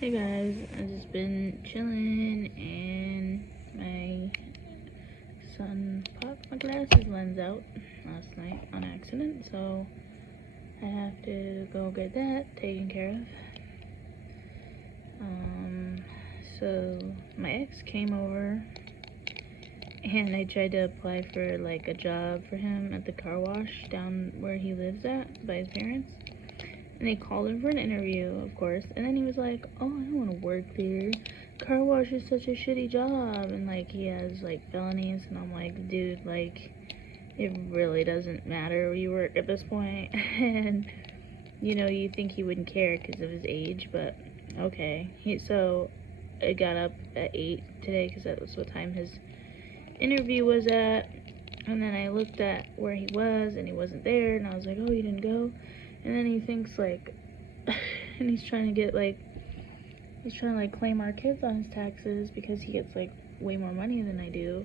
Hey guys, I've just been chilling and my son popped my glasses lens out last night on accident, so I have to go get that taken care of. So my ex came over and I tried to apply for like a job for him at the car wash down where he lives at by his parents. And they called him for an interview, of course. And then he was like, oh, I don't want to work there. Car wash is such a shitty job. And, like, he has, like, felonies. And I'm like, dude, like, it really doesn't matter where you work at this point. And, you know, you think he wouldn't care because of his age. But, okay. So, I got up at 8 today because that was what time his interview was at. And then I looked at where he was, and he wasn't there. And I was like, oh, you didn't go? And then he thinks like, and he's trying to like claim our kids on his taxes because he gets like way more money than I do.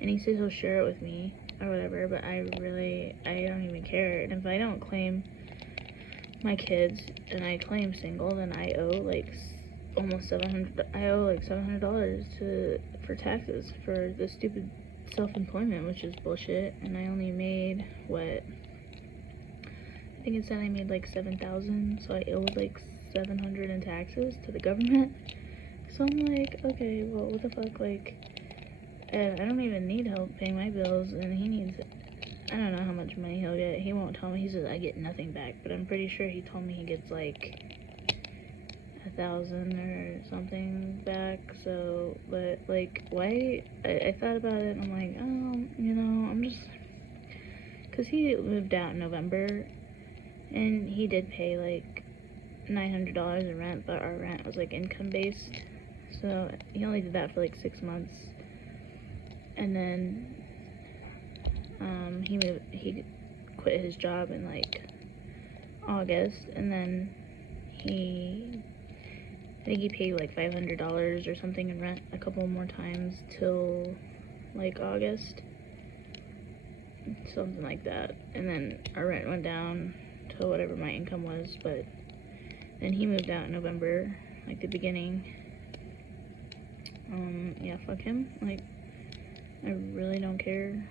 And he says he'll share it with me or whatever, but I don't even care. And if I don't claim my kids and I claim single, then I owe like almost $700 for taxes for the stupid self-employment, which is bullshit. And I only made what, I think it said I made like $7,000, so I owed like $700 in taxes to the government. So I'm like, okay, well, what the fuck, like, I don't even need help paying my bills, and he needs, I don't know how much money he'll get. He won't tell me. He says I get nothing back, but I'm pretty sure he told me he gets like 1,000 or something back. So, but like, why? I thought about it, and I'm like, I'm just, because he moved out in November. And he did pay like $900 in rent, but our rent was like income based. So he only did that for like 6 months. And then he quit his job in like August. And then I think he paid like $500 or something in rent a couple more times till like August. Something like that. And then our rent went down to whatever my income was, but then he moved out in November, like the beginning. Yeah, fuck him. Like, I really don't care.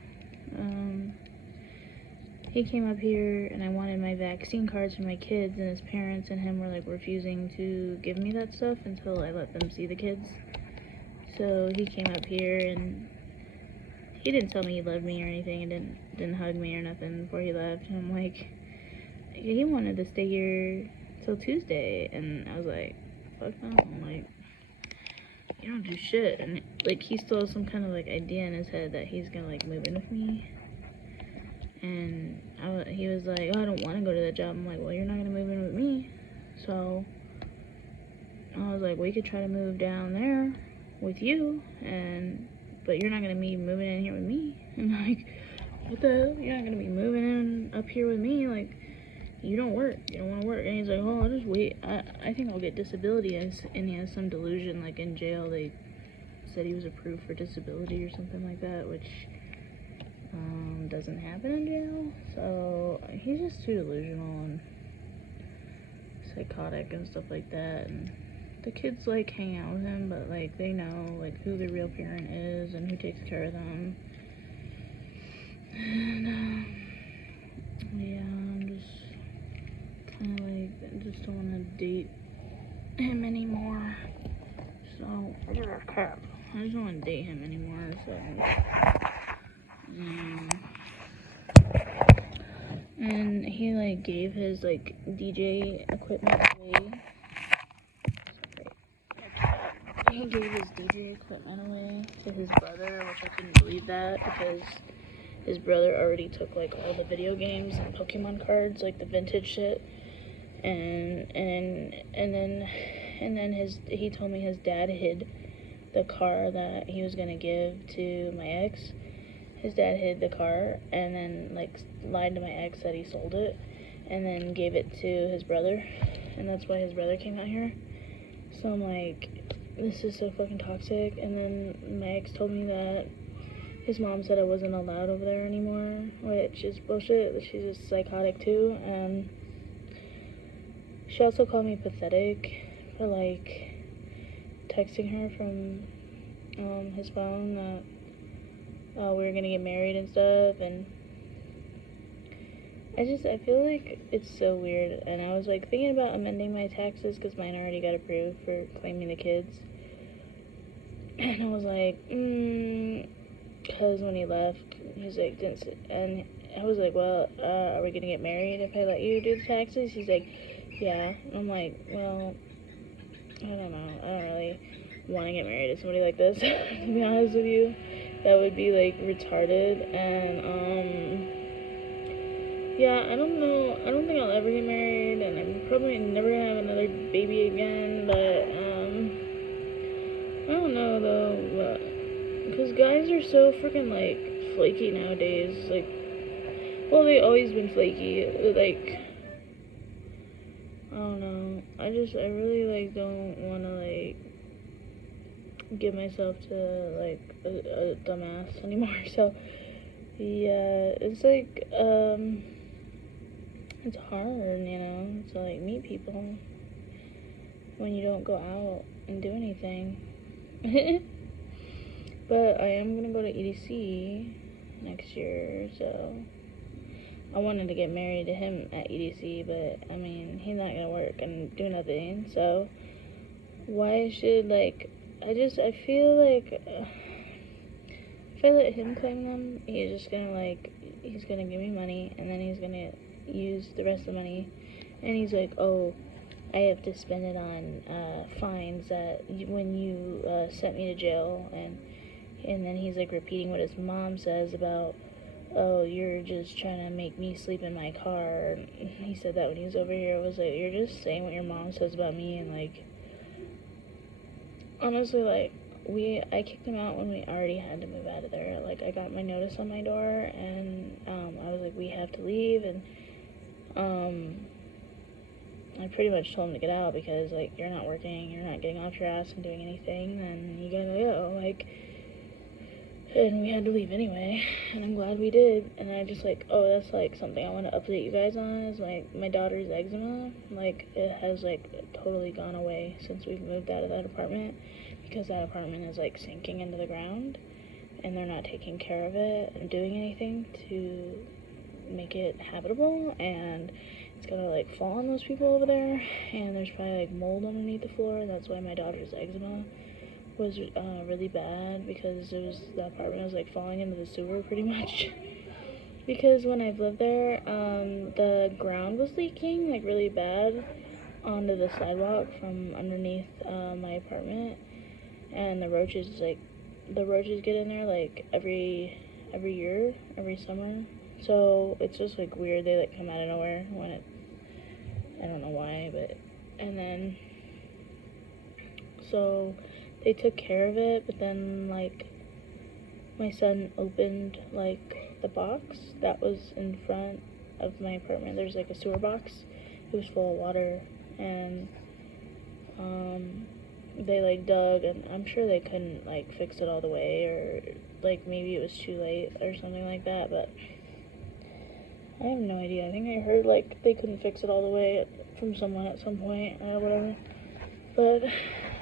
He came up here and I wanted my vaccine cards for my kids, and his parents and him were like refusing to give me that stuff until I let them see the kids. So he came up here and he didn't tell me he loved me or anything, and didn't hug me or nothing before he left. And I'm like, he wanted to stay here till Tuesday, and I was like, fuck no. I'm like, you don't do shit. And like, he still has some kind of like idea in his head that he's gonna like move in with me. And he was like, oh, I don't want to go to that job. I'm like, well, you're not gonna move in with me. So I was like, we could try to move down there with you, but you're not gonna be moving in here with me. And like, what the hell? You're not gonna be moving in up here with me? Like, you don't work. You don't want to work. And he's like, oh, I'll just wait. I think I'll get disability. And he has some delusion, like in jail. They said he was approved for disability or something like that, which doesn't happen in jail. So he's just too delusional and psychotic and stuff like that. And the kids like hang out with him, but like they know like who the real parent is and who takes care of them. And yeah, I'm just kind of like, I just don't want to date him anymore. So I just don't want to date him anymore. So and he like gave his like DJ equipment away. He gave his DJ equipment away to his brother, which I couldn't believe that because his brother already took like all the video games and Pokemon cards, like the vintage shit. And then he told me his dad hid the car that he was gonna give to my ex. His dad hid the car and then like lied to my ex that he sold it, and then gave it to his brother, and that's why his brother came out here. So I'm like, this is so fucking toxic. And then my ex told me that his mom said I wasn't allowed over there anymore, which is bullshit. She's just psychotic too. And she also called me pathetic for like texting her from his phone that we were gonna get married and stuff, and I feel like it's so weird. And I was like thinking about amending my taxes because mine already got approved for claiming the kids. And I was like, because when he left, he's like, and I was like, well, are we gonna get married if I let you do the taxes? He's like, yeah. And I'm like, well, I don't know. I don't really want to get married to somebody like this, to be honest with you. That would be like retarded. And yeah, I don't know. I don't think I'll ever get married, and I'm probably never gonna have another baby again. But I don't know though, because guys are so freaking like flaky nowadays. Like, well, they've always been flaky. Like, I don't know. I really like don't want to like give myself to like a dumbass anymore. So yeah, it's like it's hard, you know, to like meet people when you don't go out and do anything. But I am gonna go to EDC next year, so I wanted to get married to him at EDC, but I mean, he's not gonna work and do nothing, so why should, like, I feel like if I let him claim them, he's just gonna, like, he's gonna give me money, and then he's gonna use the rest of the money, and he's like, oh, I have to spend it on fines that when you sent me to jail, and then he's like repeating what his mom says about, oh, you're just trying to make me sleep in my car. He said that when he was over here. I was like, you're just saying what your mom says about me. And like, honestly, like, I kicked him out when we already had to move out of there. Like, I got my notice on my door, and I was like, we have to leave. And I pretty much told him to get out because, like, you're not working, you're not getting off your ass and doing anything, then you gotta go. Like, and we had to leave anyway, and I'm glad we did. And I just like, oh, that's like something I want to update you guys on, is my daughter's eczema. Like, it has like totally gone away since we've moved out of that apartment, because that apartment is like sinking into the ground, and they're not taking care of it and doing anything to make it habitable, and it's gonna like fall on those people over there, and there's probably like mold underneath the floor, and that's why my daughter's eczema was really bad, because the apartment was like falling into the sewer pretty much. Because when I've lived there, the ground was leaking like really bad onto the sidewalk from underneath my apartment, and the roaches get in there like every year, every summer. So it's just like weird, they like come out of nowhere when I don't know why, but, and then so they took care of it, but then, like, my son opened, like, the box that was in front of my apartment. There's, like, a sewer box. It was full of water, and, they, like, dug, and I'm sure they couldn't, like, fix it all the way, or, like, maybe it was too late or something like that, but I have no idea. I think I heard, like, they couldn't fix it all the way from someone at some point, or whatever. But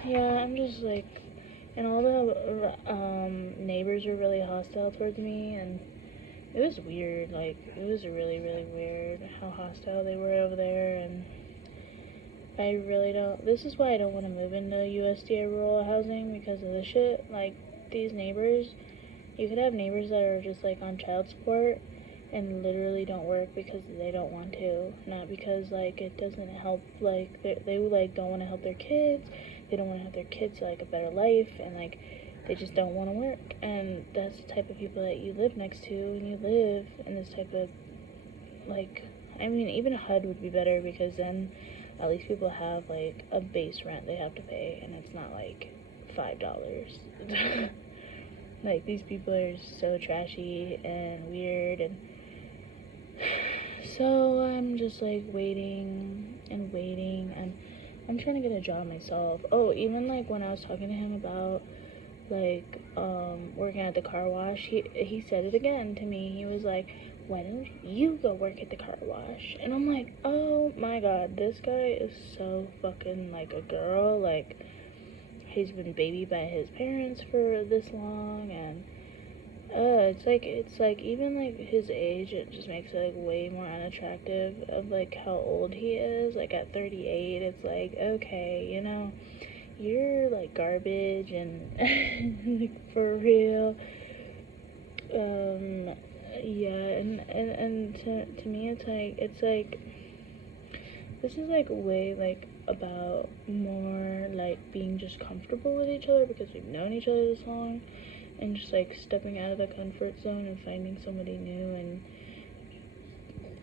yeah, I'm just like, and all the neighbors were really hostile towards me, and it was weird. Like, it was really, really weird how hostile they were over there, and I really don't. This is why I don't want to move into USDA rural housing, because of this shit. Like, these neighbors, you could have neighbors that are just like on child support and literally don't work because they don't want to, not because like it doesn't help, like they like don't want to help their kids, they don't want to have their kids like a better life, and like they just don't want to work. And that's the type of people that you live next to, and you live in this type of, like, I mean, even a HUD would be better, because then at least people have like a base rent they have to pay, and it's not like $5. Like, these people are so trashy and weird, and so I'm just like waiting and waiting, and I'm trying to get a job myself. Oh, even like when I was talking to him about like working at the car wash, he said it again to me. He was like, why don't you go work at the car wash? And I'm like, oh my god, this guy is so fucking like a girl. Like, he's been babied by his parents for this long, and it's like even like his age, it just makes it like way more unattractive of like how old he is. Like at 38, it's like, okay, you know, you're like garbage, and like for real. Yeah, and to me it's like this is like way like about more like being just comfortable with each other because we've known each other this long, and just like stepping out of the comfort zone and finding somebody new and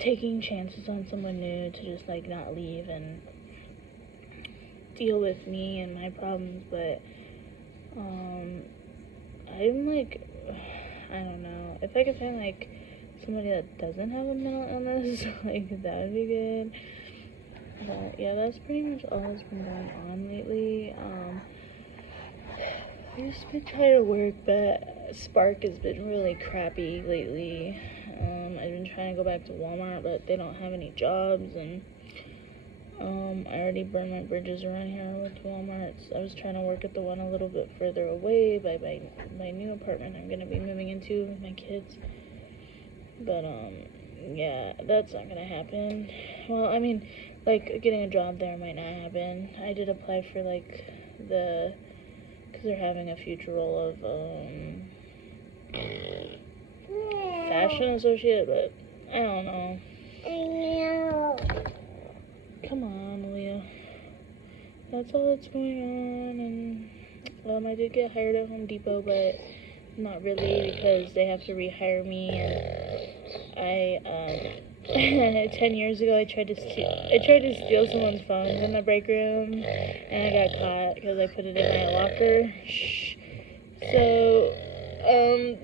taking chances on someone new to just like not leave and deal with me and my problems. But I'm like, I don't know, if I could find like somebody that doesn't have a mental illness, like that would be good. But yeah, that's pretty much all that's been going on lately. I've just been trying to work, but Spark has been really crappy lately. I've been trying to go back to Walmart, but they don't have any jobs, and I already burned my bridges around here with Walmarts. I was trying to work at the one a little bit further away by my new apartment I'm gonna be moving into with my kids. But yeah, that's not gonna happen. Well, I mean, like getting a job there might not happen. I did apply for like because they're having a future role of fashion associate, but I don't know. Come on, Aaliyah. That's all that's going on, and I did get hired at Home Depot, but not really because they have to rehire me, and I 10 years ago I tried to steal someone's phones in the break room, and I got caught because I put it in my locker. Shh. So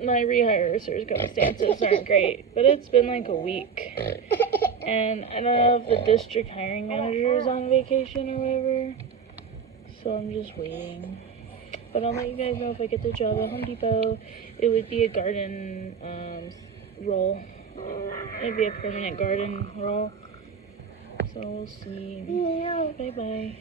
my rehire circumstances aren't great, but it's been like a week, and I don't know if the district hiring manager is on vacation or whatever, so I'm just waiting. But I'll let you guys know if I get the job at Home Depot. It would be a garden role. It'd be a permanent garden role. So we'll see. Bye bye.